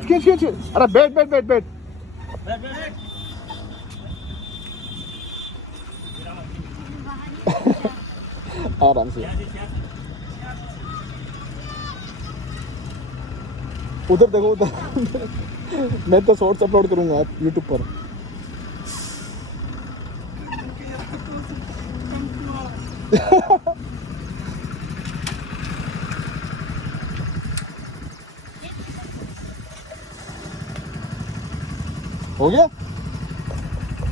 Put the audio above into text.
खींच खींच खींच। अरे बैठ बैठ बैठ बैठ। आराम से। उधर देखो उधर। मैं तो शॉर्ट्स अपलोड करूंगा यूट्यूब पर। हो गया।